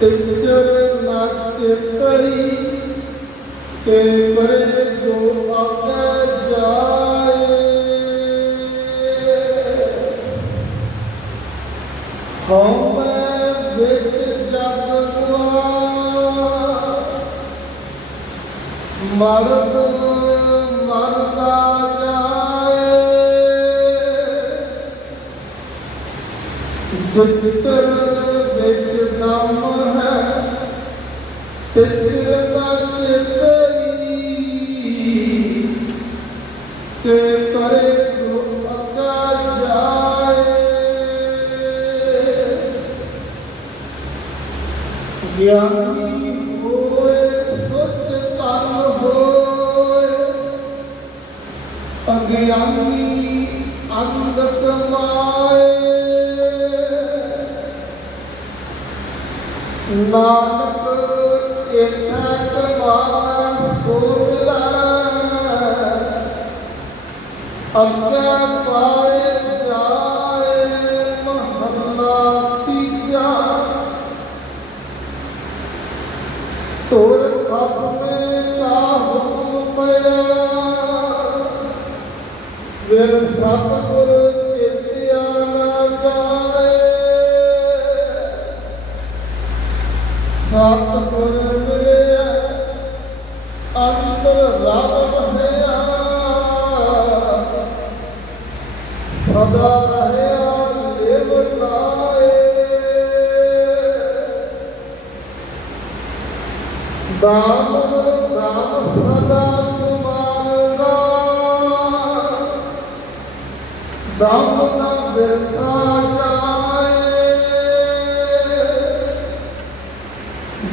ਤਿਜਰ ਨਟ ਤਈ ਤੇ ਪਰੇ ਜੋ ਆਗੇ ਜਾਏ ਹਉਮੈ ਵਿੱਚ ਜਗ ਮਰਦ ਮਰਦਾ ਜਾਏ ਜਿਤਰ ਵਿੱਚ ਨਾਮ ਹੈ ਤਿਤਰ ਦਾ ਚਿਤਈ ਤੇ ਕਰੇ ਜੋ ਅੱਗਾ ਜਾਏ ਗਿਆਨੀ ਹੋਏ ਸੁਚ ਤਨ ਹੋਏ ਅਗਿਆਨੀ ਅੰਗਤ ਨਾਨਕ ਇਥੈ ਕਮਾਵੈ ਸੋਚ ਲੈ ਅੱਗੇ ਪਾਏ ਜਾਏ ਮਹੱਲਾ ਤੀਜਾ ਤੋਰ ਖਸਮੇ ਕਾ ਹੁਕਮ ਪਿਆ ਫਿਰ ਸਤਿਗੁਰ ਸਤਿਗੁਰ ਮਿਲਿਆ ਅੰਤਰ ਰਾਮ ਹੈ ਸਦਾ ਰਹਿਆ ਲੇਵ ਲਾਏ ਦਾਮ ਦਾਮ ਸਦਾ ਤੁਮਾਰਾ ਦਾਮ ਨਾ ਬਿਰਥਾ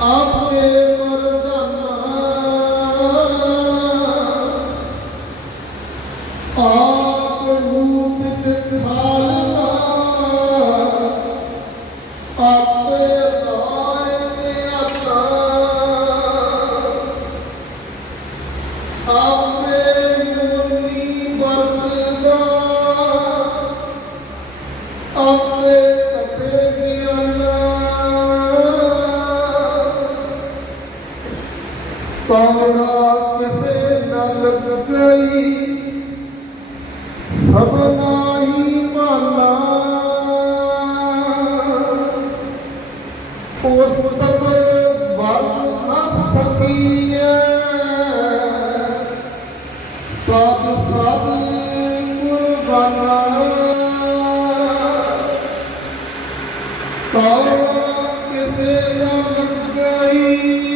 ਆਪੇ ਕੌੜਾ ਕਿਸੇ ਨਾ ਗਈ ਸਭਨਾ ਹੀ ਮਾਨਾ ਉਸ ਤੱਕ ਵੱਲ ਨਾ ਸਕੀਏ ਸਭ ਸਭ ਕੁਰਬਾਨਾ ਕੌਣ ਕਿਸੇ ਨਾ ਗਈ